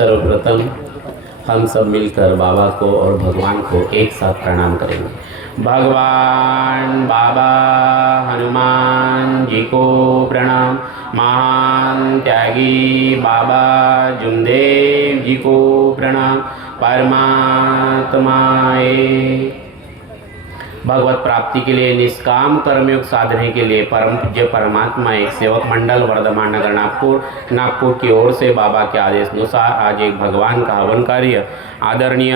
सर्वप्रथम हम सब मिलकर बाबा को और भगवान को एक साथ प्रणाम करेंगे। भगवान बाबा हनुमान जी को प्रणाम। महान त्यागी बाबा जुमदेव जी को प्रणाम। परमात्माए भगवत प्राप्ति के लिए निष्काम कर्मयोग साधने के लिए परम पूज्य परमात्मा एक सेवक मंडल वर्धमान नगर नागपुर की ओर से बाबा के आदेश अनुसार आज एक भगवान का हवन कार्य आदरणीय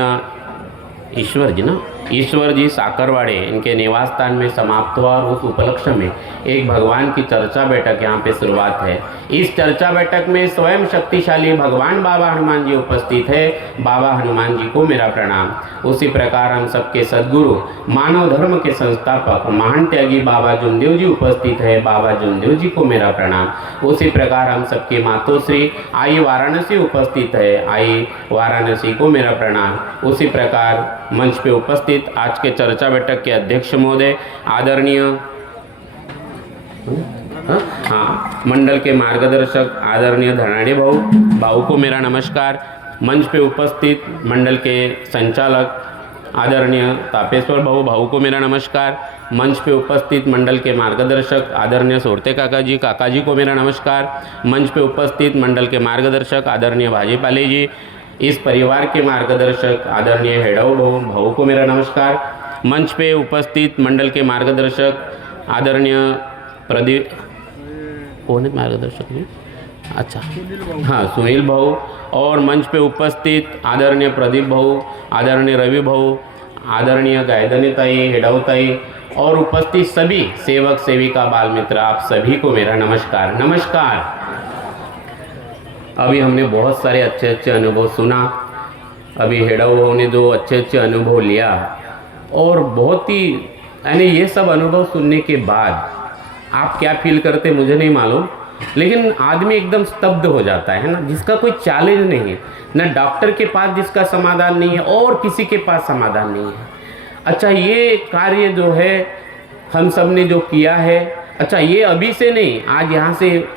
ईश्वर जी साकरवाड़े इनके निवास स्थान में समाप्त हुआ और उस उपलक्ष्य में एक भगवान की चर्चा बैठक यहाँ पे शुरुआत है। इस चर्चा बैठक में स्वयं शक्तिशाली भगवान बाबा हनुमान जी उपस्थित है। बाबा हनुमान जी को मेरा प्रणाम। उसी प्रकार हम सबके सद्गुरु मानव धर्म के संस्थापक महान त्यागी बाबा जुमदेव जी उपस्थित है। बाबा जुमदेव जी को मेरा प्रणाम। उसी प्रकार हम सबकी मातोश्री आई वाराणसी उपस्थित है। आई वाराणसी को मेरा प्रणाम। उसी प्रकार मंच पे उपस्थित आज के चर्चा बैठक के अध्यक्ष महोदय आदरणीय मंडल के मार्गदर्शक आदरणीय धनाढ़े भाऊ को मेरा नमस्कार। मंच पे उपस्थित मंडल के संचालक आदरणीय तापेश्वर भाऊ को मेरा नमस्कार। मंच पे उपस्थित मंडल के मार्गदर्शक आदरणीय सोरते काका जी को मेरा नमस्कार। मंच पे उपस्थित मंडल के मार्गदर्शक आदरणीय भाजीपाले जी, इस परिवार के मार्गदर्शक आदरणीय हेडव भाऊ को मेरा नमस्कार। मंच पे उपस्थित मंडल के मार्गदर्शक आदरणीय प्रदीप कौन है मार्गदर्शक में? अच्छा हाँ, सुनील भाऊ। और मंच पे उपस्थित आदरणीय प्रदीप भाऊ, आदरणीय रवि भाऊ, आदरणीय गायधनी ताई, हेडव ताई और उपस्थित सभी सेवक सेविका बाल मित्र, आप सभी को मेरा नमस्कार। अभी हमने बहुत सारे अच्छे अनुभव सुना। अभी हेडव भाऊ ने जो अच्छे अनुभव लिया और बहुत ही यानी ये सब अनुभव सुनने के बाद आप क्या फील करते मुझे नहीं मालूम, लेकिन आदमी एकदम स्तब्ध हो जाता है ना, जिसका कोई चैलेंज नहीं है, ना डॉक्टर के पास जिसका समाधान नहीं है और किसी के पास समाधान नहीं है। अच्छा, ये कार्य जो है हम सब ने जो किया है, अच्छा ये अभी से नहीं, आज यहाँ से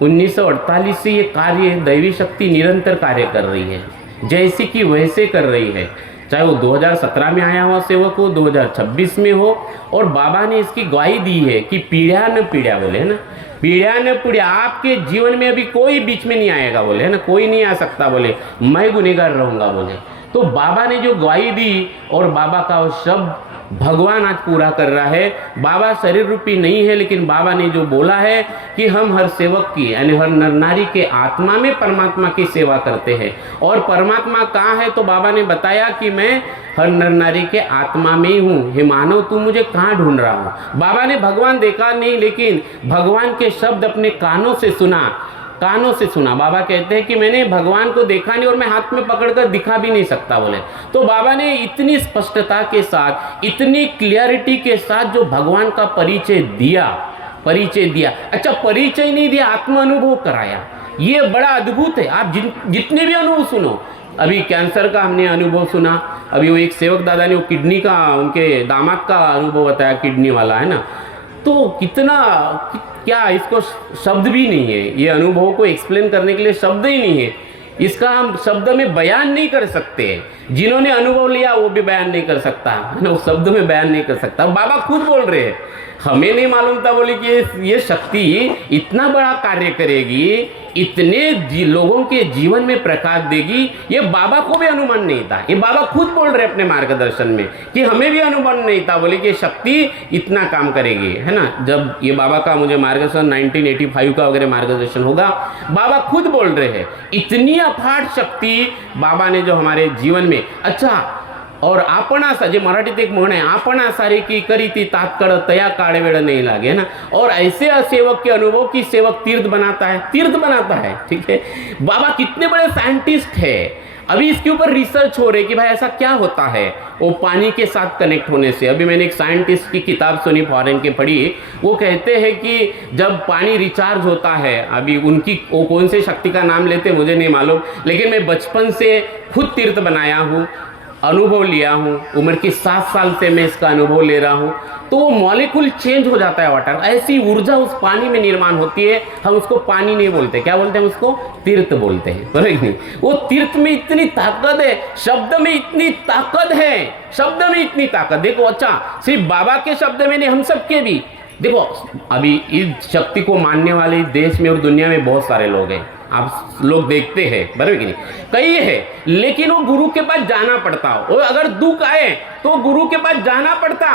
1948 से ये कार्य दैवी शक्ति निरंतर कार्य कर रही है, जैसे कि वैसे कर रही है। चाहे वो 2017 में आया हुआ सेवक हो, 2026 में हो, और बाबा ने इसकी ग्वाही दी है कि पीढ़िया न पीढ़िया बोले है ना, पीढ़िया न पीढ़िया आपके जीवन में अभी कोई बीच में नहीं आएगा बोले है ना, कोई नहीं आ सकता बोले, मैं गुनहगार रहूँगा बोले। तो बाबा ने जो ग्वाही दी और बाबा का वो शब्द भगवान आज पूरा कर रहा है। बाबा शरीर रूपी नहीं है, लेकिन बाबा ने जो बोला है कि हम हर सेवक की यानी हर नर नारी के आत्मा में परमात्मा की सेवा करते हैं। और परमात्मा कहाँ है? तो बाबा ने बताया कि मैं हर नर नारी के आत्मा में ही हूँ। हे मानव, तू मुझे कहाँ ढूंढ रहा हूँ? बाबा ने भगवान देखा नहीं, लेकिन भगवान के शब्द अपने कानों से सुना। बाबा कहते हैं कि मैंने भगवान को देखा नहीं और मैं हाथ में पकड़कर दिखा भी नहीं सकता बोले। तो बाबा ने इतनी स्पष्टता के साथ, इतनी क्लियरिटी के साथ जो भगवान का परिचय दिया। अच्छा, परिचय नहीं दिया, आत्म अनुभव कराया। ये बड़ा अद्भुत है। आप जितने भी अनुभव सुनो, अभी कैंसर का हमने अनुभव सुना, अभी वो एक सेवक दादा ने वो किडनी का, उनके दामाद का अनुभव बताया, किडनी वाला है ना। तो क्या इसको शब्द भी नहीं है, ये अनुभव को एक्सप्लेन करने के लिए शब्द ही नहीं है। इसका हम शब्द में बयान नहीं कर सकते। जिन्होंने अनुभव लिया वो भी बयान नहीं कर सकता है ना, वो शब्द में बयान नहीं कर सकता। बाबा खुद बोल रहे हैं, हमें नहीं मालूम था बोले कि ये शक्ति इतना बड़ा कार्य करेगी, इतने लोगों के जीवन में प्रकाश देगी। ये बाबा को भी अनुमान नहीं था। ये बाबा खुद बोल रहे अपने मार्गदर्शन में कि हमें भी अनुमान नहीं था बोले कि शक्ति इतना काम करेगी, है ना। जब ये बाबा का मुझे मार्गदर्शन 1985 का वगैरह मार्गदर्शन होगा, बाबा खुद बोल रहे हैं इतनी अफाट शक्ति बाबा ने जो हमारे जीवन में। अच्छा, और आपणासा, जे मराठीत एक म्हण आहे, आपणा सारे की करी ती तात्कळ तया काळ वेळ नहीं लागे ना। और ऐसे सेवक के अनुभव की सेवक तीर्थ बनाता है। ठीक है, बाबा कितने बड़े साइंटिस्ट है। अभी इसके ऊपर रिसर्च हो रही है कि भाई ऐसा क्या होता है वो पानी के साथ कनेक्ट होने से। अभी मैंने एक साइंटिस्ट की किताब सुनी, फॉरेन के पढ़ी, वो कहते हैं कि जब पानी रिचार्ज होता है, अभी उनकी वो कौन से शक्ति का नाम लेते मुझे नहीं मालूम, लेकिन मैं बचपन से खुद तीर्थ बनाया हूँ। अनुभव लिया हूँ, उम्र के 7 साल से मैं इसका अनुभव ले रहा हूँ, तो वो मॉलिक्यूल चेंज हो जाता है वाटर, ऐसी ऊर्जा उस पानी में निर्माण होती है। हम उसको पानी नहीं बोलते, क्या बोलते हैं उसको? तीर्थ बोलते हैं, बराबर नहीं? वो तीर्थ में इतनी ताकत है, शब्द में इतनी ताकत है, शब्द में इतनी ताकत। देखो, अच्छा सिर्फ बाबा के शब्द में नहीं, हम सबके भी देखो, अभी इस शक्ति को मानने वाले देश में और दुनिया में बहुत सारे लोग हैं, आप लोग देखते हैं, बराबर कि नहीं? कई है, लेकिन वो गुरु के पास जाना पड़ता हो, और अगर दुख आए तो गुरु के पास जाना पड़ता,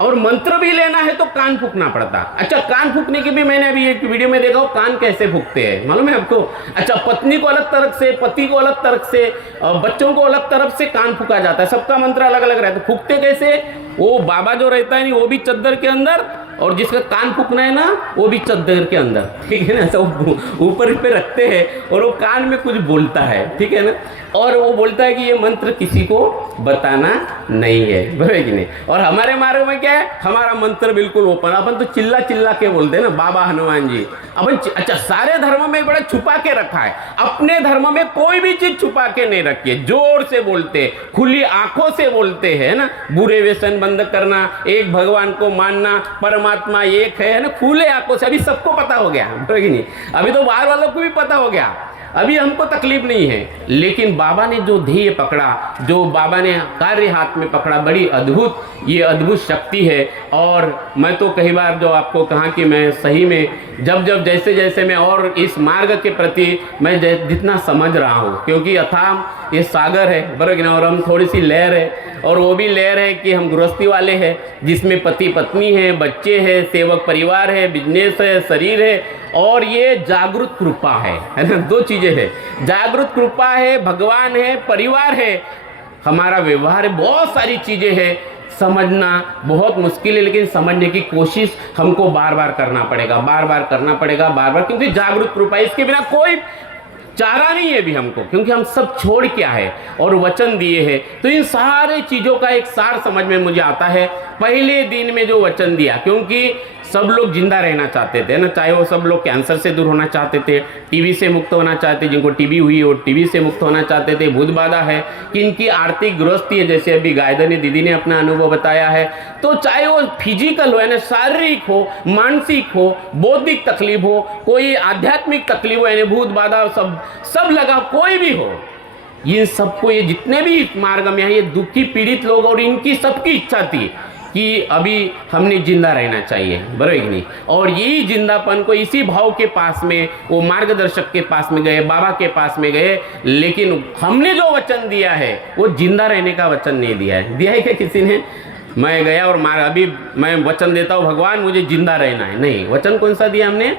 और मंत्र भी लेना है तो कान फूकना पड़ता। अच्छा, कान फूकने की भी मैंने अभी एक वीडियो में देखा, कान कैसे फूकते हैं मालूम है आपको? अच्छा, पत्नी को अलग तरफ से, पति को अलग तरफ से, बच्चों को अलग तरफ से कान फूका जाता है, सबका मंत्र अलग अलग रहता है। फूकते कैसे? वो बाबा जो रहता है नहीं, वो भी चद्दर के अंदर, और जिसका कान फूकना है ना वो भी चद्दर के अंदर, ठीक है ना? ऐसा ऊपर पे रखते हैं और वो कान में कुछ बोलता है, ठीक है ना? और वो बोलता है कि ये मंत्र किसी को बताना नहीं है, बराबर कि नहीं? और हमारे मार्ग में क्या है, हमारा मंत्र बिल्कुल ओपन, अपन तो चिल्ला चिल्ला के बोलते हैं ना, बाबा हनुमान जी। अपन अच्छा, सारे धर्म में बड़ा छुपा के रखा है, अपने धर्म में कोई भी चीज छुपा के नहीं रखी है, जोर से बोलते, खुली आंखों से बोलते हैं ना, बुरे व्यसन बंद करना, एक भगवान को मानना, परमात्मा एक है ना, खुले आंखों से। अभी सबको पता हो गया, बराबर कि नहीं? अभी तो बाहर वालों को भी पता हो गया, अभी हमको तकलीफ नहीं है, लेकिन बाबा ने जो ध्येय पकड़ा, जो बाबा ने कार्य हाथ में पकड़ा, बड़ी अद्भुत, ये अद्भुत शक्ति है। और मैं तो कई बार जो आपको कहा कि मैं सही में जब जैसे जैसे मैं और इस मार्ग के प्रति मैं जितना समझ रहा हूँ, क्योंकि अथाह ये सागर है, बराबर, और हम थोड़ी सी लहर है, और वो भी लहर है कि हम गृहस्थी वाले हैं, जिसमें पति पत्नी है, बच्चे हैं, सेवक परिवार है, बिजनेस है, शरीर है, और ये जागृत कृपा है ना? दो चीजें हैं, जागृत कृपा है, भगवान है, परिवार है, हमारा व्यवहार है, बहुत सारी चीजें हैं। समझना बहुत मुश्किल है, लेकिन समझने की कोशिश हमको बार बार करना पड़ेगा, बार बार करना पड़ेगा, बार बार, क्योंकि जागृत कृपा, इसके बिना कोई चारा नहीं है भी हमको, क्योंकि हम सब छोड़ क्या है और वचन दिए हैं। तो इन सारे चीज़ों का एक सार समझ में मुझे आता है पहले दिन में जो वचन दिया, क्योंकि सब लोग जिंदा रहना चाहते थे ना, चाहे वो सब लोग कैंसर से दूर होना चाहते थे, टीबी से मुक्त होना चाहते, जिनको टीबी हुई हो टीबी से मुक्त होना चाहते थे, भूत बाधा है कि इनकी आर्थिक गृहस्थी है, जैसे अभी गायधनी दीदी ने अपना अनुभव बताया है। तो चाहे वो फिजिकल हो, यानी शारीरिक हो, मानसिक हो, बौद्धिक तकलीफ हो, कोई आध्यात्मिक तकलीफ हो, यानी भूत बाधा सब लगा, कोई भी हो, ये सबको, ये जितने भी मार्ग में है, ये दुखी पीड़ित लोग, और इनकी सबकी इच्छा थी कि अभी हमने जिंदा रहना चाहिए, बराबर कि नहीं? और यही जिंदापन को इसी भाव के पास में, वो मार्गदर्शक के पास में गए, बाबा के पास में गए, लेकिन हमने जो वचन दिया है वो जिंदा रहने का वचन नहीं दिया है। दिया है क्या किसी ने? मैं गया और अभी मैं वचन देता हूँ भगवान मुझे जिंदा रहना है, नहीं, वचन कौन सा दिया हमने?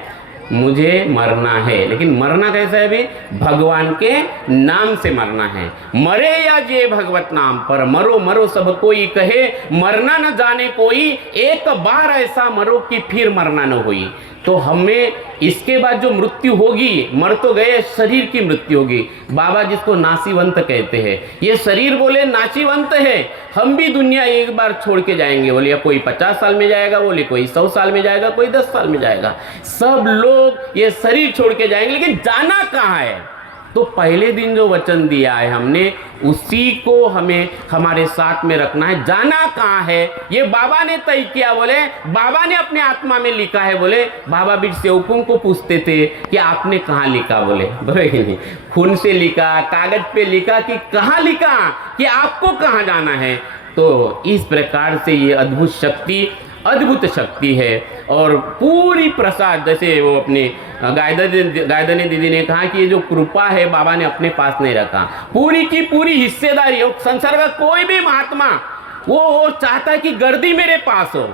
मुझे मरना है, लेकिन मरना कैसा है भी? भगवान के नाम से मरना है। मरे या जे भगवत नाम पर, मरो मरो सब कोई कहे, मरना न जाने कोई, एक बार ऐसा मरो कि फिर मरना न हुई। तो हमें इसके बाद जो मृत्यु होगी, मर तो गए, शरीर की मृत्यु होगी। बाबा जिसको नासीवंत कहते हैं, ये शरीर बोले नासीवंत है, हम भी दुनिया एक बार छोड़ के जाएंगे, बोले कोई 50 साल में जाएगा, बोले कोई 100 साल में जाएगा, कोई 10 साल में जाएगा, सब लोग ये शरीर छोड़ के जाएंगे, लेकिन जाना कहाँ है? तो पहले दिन जो वचन दिया है हमने, उसी को हमें हमारे साथ में रखना है। जाना कहाँ है ये बाबा ने तय किया, बोले बाबा ने अपने आत्मा में लिखा है। बोले बाबा भी सेवकों को पूछते थे कि आपने कहाँ लिखा, बोले बराबर, खून से लिखा, कागज पे लिखा, कि कहाँ लिखा, कि आपको कहाँ जाना है। तो इस प्रकार से ये अद्भुत शक्ति है। और पूरी प्रसाद, जैसे वो अपने गायधनी दीदी ने कहा कि ये जो कृपा है बाबा ने अपने पास नहीं रखा, पूरी की पूरी हिस्सेदारी। और संसार का कोई भी महात्मा वो चाहता है कि गर्दी मेरे पास हो,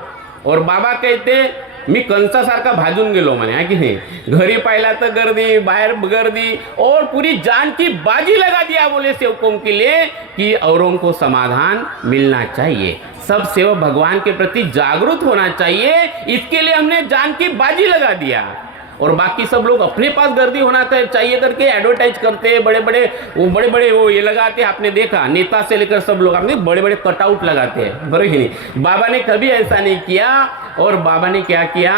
और बाबा कहते मी कंसासारखा भाजून गेलो म्हणे, है की नहीं? घरी पाहिला तर गर्दी, बाहर गर्दी, और पूरी जान की बाजी लगा दिया, बोले सेवकों के लिए, कि औरों को समाधान मिलना चाहिए, सब सेवक भगवान के प्रति जागरूक होना चाहिए, इसके लिए हमने जान की बाजी लगा दिया। और बाकी सब लोग अपने पास गर्दी होना चाहिए करके एडवर्टाइज करते हैं, बड़े बड़े वो ये लगाते हैं। आपने देखा, नेता से लेकर सब लोग आपने बड़े बड़े कटआउट लगाते हैं, बराबर ही नहीं? बाबा ने कभी ऐसा नहीं किया। और बाबा ने क्या किया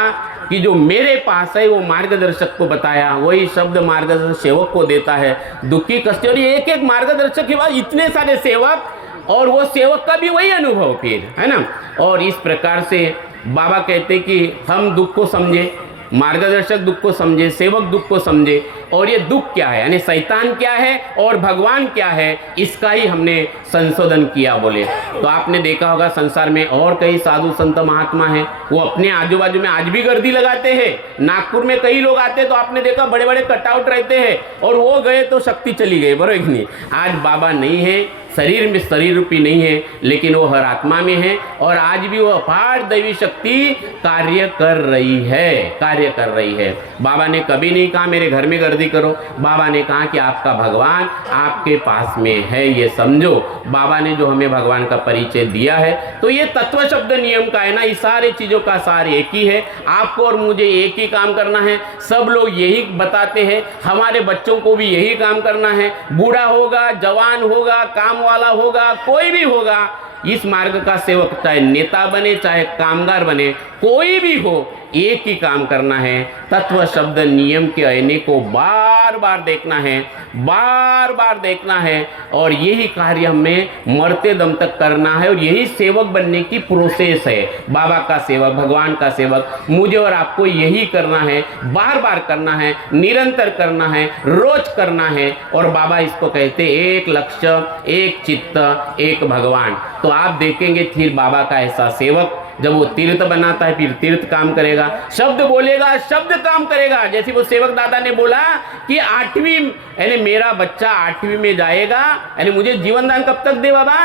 कि जो मेरे पास है वो मार्गदर्शक को बताया, वही शब्द मार्गदर्शक सेवक को देता है। दुखी कष्ट, और एक एक मार्गदर्शक के बाद इतने सारे सेवक, और वो सेवक का भी वही अनुभव फिर, है ना। और इस प्रकार से बाबा कहते कि हम दुख को समझे, मार्गदर्शक दुख को समझे, सेवक दुख को समझे, और ये दुख क्या है यानी शैतान क्या है और भगवान क्या है, इसका ही हमने संशोधन किया बोले। तो आपने देखा होगा संसार में और कई साधु संत महात्मा हैं, वो अपने आजू बाजू में आज भी गर्दी लगाते हैं। नागपुर में कई लोग आते तो आपने देखा बड़े बड़े कटआउट रहते हैं, और वो गए तो शक्ति चली गई, बरोबर कि नहीं। आज बाबा नहीं है, शरीर में शरीर रूपी नहीं है, लेकिन वो हर आत्मा में है, और आज भी वो अपार दैवी शक्ति कार्य कर रही है। बाबा ने कभी नहीं कहा मेरे घर में गर्दी करो, बाबा ने कहा कि आपका भगवान आपके पास में है, ये समझो। बाबा ने जो हमें भगवान का परिचय दिया है, तो ये तत्व शब्द नियम का है ना, इस सारे चीज़ों का सार एक ही है। आपको और मुझे एक ही काम करना है, सब लोग यही बताते हैं, हमारे बच्चों को भी यही काम करना है। बूढ़ा होगा, जवान होगा, काम वाला होगा, कोई भी होगा, इस मार्ग का सेवक चाहे नेता बने चाहे कामगार बने, कोई भी हो, एक ही काम करना है, तत्व शब्द नियम के आईने को बार बार देखना है, बार बार देखना है, और यही कार्य हमें मरते दम तक करना है, और यही सेवक बनने की प्रोसेस है। बाबा का सेवक, भगवान का सेवक मुझे और आपको यही करना है, बार बार करना है, निरंतर करना है, रोज करना है। और बाबा इसको कहते एक लक्ष्य, एक चित्त, एक भगवान। तो आप देखेंगे फिर बाबा का ऐसा सेवक जब वो तीर्थ बनाता है, फिर तीर्थ काम करेगा, शब्द बोलेगा, शब्द काम करेगा। जैसे वो सेवक दादा ने बोला कि 8वीं यानी मेरा बच्चा 8वीं में जाएगा, यानी मुझे जीवन दान कब तक दे बाबा,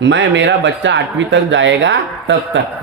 मेरा बच्चा 8वीं तक जाएगा तब तक।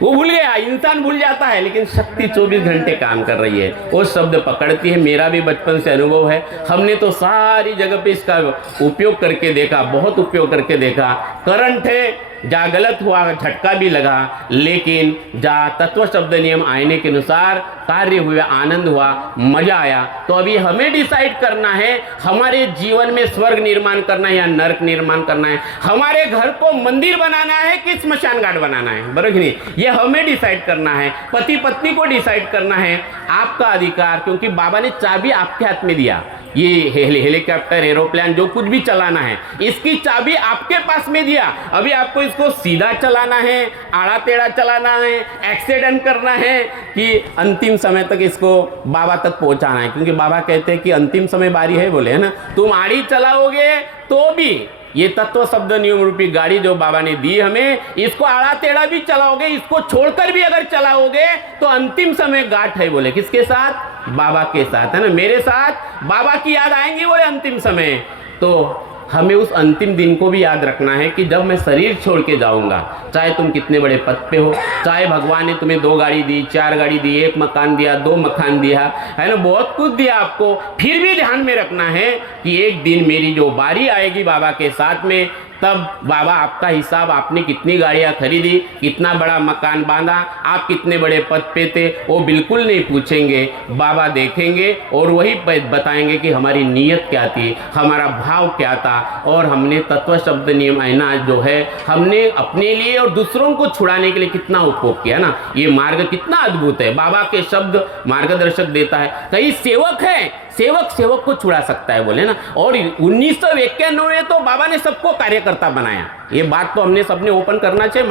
वो भूल गया, इंसान भूल जाता है, लेकिन शक्ति 24 घंटे काम कर रही है, वो शब्द पकड़ती है। मेरा भी बचपन से अनुभव है, हमने तो सारी जगह पे इसका उपयोग करके देखा, बहुत उपयोग करके देखा। करंट है, जहाँ गलत हुआ झटका भी लगा, लेकिन जहाँ तत्व शब्द नियम आईने के अनुसार कार्य हुआ, आनंद हुआ, मजा आया। तो अभी हमें डिसाइड करना है, हमारे जीवन में स्वर्ग निर्माण करना है या नरक निर्माण करना है, हमारे घर को मंदिर बनाना है कि स्मशान घाट बनाना है, बराबर नहीं, ये हमें डिसाइड करना है। पति पत्नी को डिसाइड करना है, आपका अधिकार, क्योंकि बाबा ने चाबी आपके हाथ में दिया। ये हेलीकॉप्टर, एरोप्लेन, जो कुछ भी चलाना है, इसकी चाबी आपके पास में दिया। अभी आपको इसको सीधा चलाना है, आड़ा टेढ़ा चलाना है, एक्सीडेंट करना है, कि अंतिम समय तक इसको बाबा तक पहुंचाना है। क्योंकि बाबा कहते हैं कि अंतिम समय बारी है बोले, है ना। तुम आड़ी चलाओगे तो भी ये तत्व शब्द नियम रूपी गाड़ी जो बाबा ने दी हमें, इसको आड़ा टेढ़ा भी चलाओगे, इसको छोड़कर भी अगर चलाओगे तो अंतिम समय घाट है बोले। किसके साथ? बाबा के साथ, है ना। मेरे साथ बाबा की याद आएंगी बोले अंतिम समय। तो हमें उस अंतिम दिन को भी याद रखना है कि जब मैं शरीर छोड़ के जाऊंगा, चाहे तुम कितने बड़े पद पे हो, चाहे भगवान ने तुम्हें 2 गाड़ी दी, 4 गाड़ी दी, 1 मकान दिया, 2 मकान दिया, है ना, बहुत कुछ दिया आपको, फिर भी ध्यान में रखना है कि एक दिन मेरी जो बारी आएगी बाबा के साथ में, तब बाबा आपका हिसाब, आपने कितनी गाड़ियाँ खरीदी, कितना बड़ा मकान बांधा, आप कितने बड़े पद पे थे, वो बिल्कुल नहीं पूछेंगे। बाबा देखेंगे और वही बताएंगे कि हमारी नीयत क्या थी, हमारा भाव क्या था, और हमने तत्व शब्द नियम आईना जो है हमने अपने लिए और दूसरों को छुड़ाने के लिए कितना उपयोग किया ना। ये मार्ग कितना अद्भुत है, बाबा के शब्द मार्गदर्शक देता है। कई सेवक है, सेवक को छुड़ा सकता है बोले ना। और 1991 में तो बाबा ने सबको कार्यकर्ता बनाया। ये बात तो हमने सबने ओपन करना चाहिए,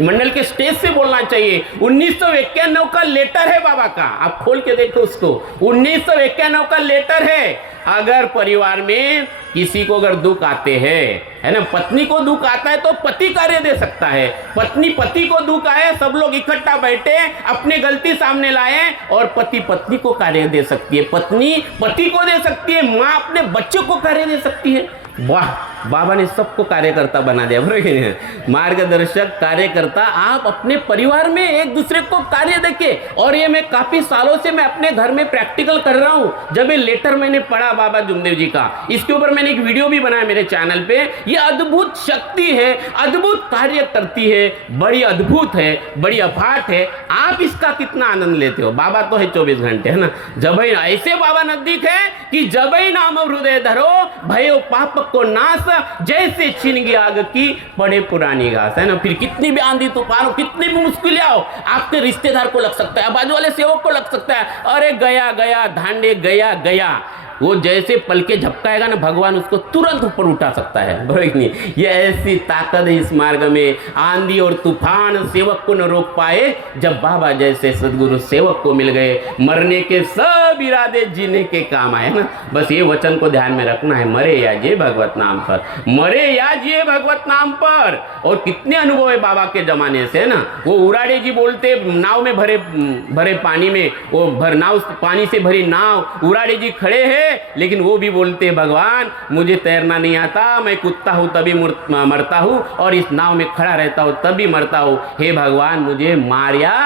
मंडल के स्टेज से बोलना चाहिए। 1991 का लेटर है बाबा का, आप खोल के देखो उसको। 1991 का लेटर है। अगर परिवार में किसी को अगर दुख आते हैं, है ना, पत्नी को दुख आता है तो पति कार्य दे सकता है, पत्नी पति को दुख आए, सब लोग इकट्ठा बैठे, अपने गलती सामने लाए, और पति पत्नी को कार्य दे सकती है, पत्नी पति को दे सकती है, माँ अपने बच्चों को कार्य दे सकती है। वाह, बाबा ने सबको कार्यकर्ता बना दिया। मार्गदर्शक, कार्यकर्ता, आप अपने परिवार में एक दूसरे को कार्य देखे। और ये मैं काफी सालों से मैं अपने घर में प्रैक्टिकल कर रहा हूँ। जब ये लेटर मैंने पढ़ा बाबा जुमदेव जी का, इसके ऊपर मैंने एक वीडियो भी बनाया मेरे चैनल पे। ये अद्भुत शक्ति है, अद्भुत कार्य करती है, बड़ी अद्भुत है, बड़ी अफाट है। आप इसका कितना आनंद लेते हो? बाबा तो है 24 घंटे, है ना। जब ऐसे बाबा नजदीक है कि जब नाम हृदय धरो, भयो पाप को नाश, जैसे छिन गई आग की पड़े पुरानी घास, है ना। फिर कितनी भी आंधी तूफान हो, कितनी भी मुश्किल आओ, आपके रिश्तेदार को लग सकता है, बाजू वाले सेवक को लग सकता है, अरे गया गया धांडे, गया गया, वो जैसे पलके झपकाएगा ना, भगवान उसको तुरंत ऊपर उठा सकता है, बराबर कि नहीं। ये ऐसी ताकत है इस मार्ग में, आंधी और तूफान सेवक को न रोक पाए, जब बाबा जैसे सदगुरु सेवक को मिल गए, मरने के सब इरादे जीने के काम आए ना। बस ये वचन को ध्यान में रखना है, मरे या जिए भगवत नाम पर, मरे या जिए भगवत नाम पर। और कितने अनुभव है बाबा के जमाने से ना। वो उराड़े जी बोलते, नाव में भरे पानी में, वो नाव पानी से भरी नाव, उराड़े जी खड़े हैं, लेकिन वो भी बोलते भगवान मुझे तैरना नहीं आता, मैं कुत्ता हूँ तभी मरता हूँ, और इस नाव में खड़ा रहता हूँ तभी मरता हूँ, हे भगवान मुझे मार या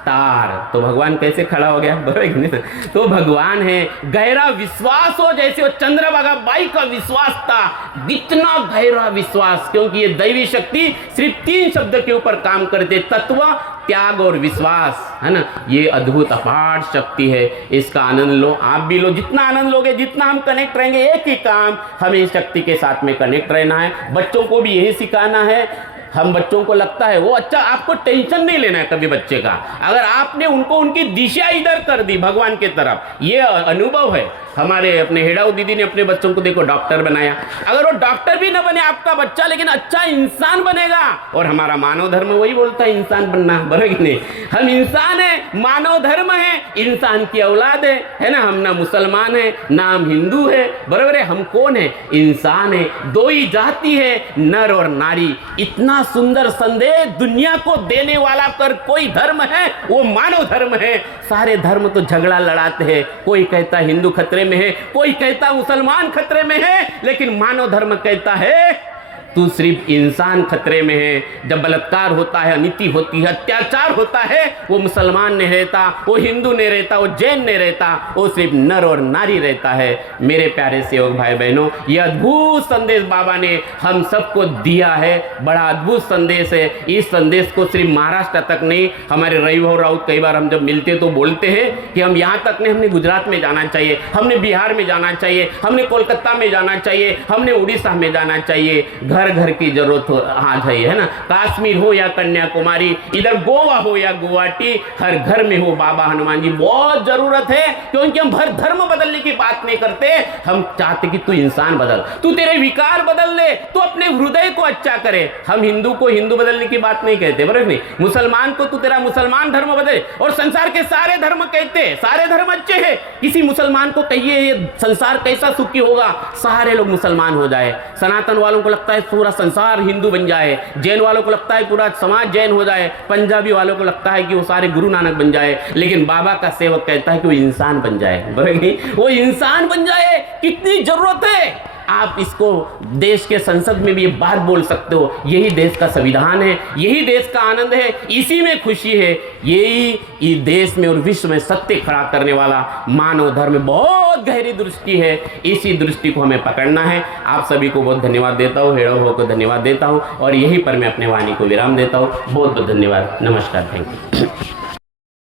तार। तो भगवान कैसे खड़ा हो गया, बराबर। तो भगवान है, गहरा विश्वास हो, जैसे वो चंद्रभागा बाई का विश्वास था, इतना गहरा विश्वास, क्योंकि ये दैवी शक्ति सिर्फ 3 शब्द के ऊपर काम करते, तत्व, त्याग और विश्वास, है ना। ये अद्भुत अपार शक्ति है, इसका आनंद लो, आप भी लो। जितना आनंद लोगे, जितना हम कनेक्ट रहेंगे, एक ही काम, हमें इस शक्ति के साथ में कनेक्ट रहना है। बच्चों को भी यही सिखाना है। हम बच्चों को लगता है वो अच्छा, आपको टेंशन नहीं लेना है कभी बच्चे का, अगर आपने उनको उनकी दिशा इधर कर दी भगवान की तरफ। ये अनुभव है हमारे अपने हेडाऊ दीदी ने अपने बच्चों को देखो डॉक्टर बनाया। अगर वो डॉक्टर भी ना बने आपका बच्चा, लेकिन अच्छा इंसान बनेगा। और हमारा मानव धर्म वही बोलता है इंसान बनना, बराबर कि नहीं। हम इंसान है, मानव धर्म है, इंसान की औलाद है ना। हम ना मुसलमान है ना हम हिंदू है, बराबर है। हम कौन है, इंसान है। 2 ही जाति है, नर और नारी। इतना सुंदर संदेश दुनिया को देने वाला कर कोई धर्म है, वो मानव धर्म है। सारे धर्म तो झगड़ा लड़ाते हैं, कोई कहता हिंदू खतरे में है, कोई कहता मुसलमान खतरे में है, लेकिन मानव धर्म कहता है तू सिर्फ इंसान खतरे में है। जब बलात्कार होता है, अनीति होती है, अत्याचार होता है, वो मुसलमान नहीं रहता, वो हिंदू नहीं रहता, वो जैन नहीं रहता, वो सिर्फ नर और नारी रहता है। मेरे प्यारे सेवक भाई बहनों, ये अद्भुत संदेश बाबा ने हम सबको दिया है, बड़ा अद्भुत संदेश है। इस संदेश को सिर्फ महाराष्ट्र तक नहीं, हमारे रविभव राउत कई बार हम जब मिलते तो बोलते हैं कि हम यहाँ तक नहीं, हमने गुजरात में जाना चाहिए, हमने बिहार में जाना चाहिए, हमने कोलकाता में जाना चाहिए, हमने उड़ीसा में जाना चाहिए। घर की जरूरत हो आ जाइए, है ना। कश्मीर हो या कन्याकुमारी, इधर गोवा हो या गुवाहाटी, हर घर में हो बाबा हनुमान जी। बहुत जरूरत है, क्योंकि हम भर धर्म बदलने की बात नहीं करते, हम चाहते कि तू इंसान बदल, तू तेरे विकार बदल ले, तू अपने हृदय को अच्छा करे। हम हिंदू को हिंदू बदलने की बात नहीं कहते, बराबर नहीं। मुसलमान को तू तेरा मुसलमान धर्म बदले, और संसार के सारे धर्म कहते, सारे धर्म अच्छे हैं। किसी मुसलमान को कहिए ये संसार कैसा सुखी होगा, सारे लोग मुसलमान हो जाए। सनातन वालों को लगता है पूरा संसार हिंदू बन जाए, जैन वालों को लगता है पूरा समाज जैन हो जाए, पंजाबी वालों को लगता है कि वो सारे गुरु नानक बन जाए, लेकिन बाबा का सेवक कहता है कि वो इंसान बन जाए, बराबर। वो इंसान बन जाए, कितनी जरूरत है। आप इसको देश के संसद में भी ये बात बोल सकते हो, यही देश का संविधान है, यही देश का आनंद है, इसी में खुशी है। यही इस देश में और विश्व में सत्य खड़ा करने वाला मानव धर्म बहुत गहरी दृष्टि है, इसी दृष्टि को हमें पकड़ना है। आप सभी को बहुत धन्यवाद देता हूँ, हेड़ो हो को धन्यवाद देता हूँ, और यहीं पर मैं अपने वाणी को विराम देता हूँ। बहुत बहुत धन्यवाद, नमस्कार, थैंक यू।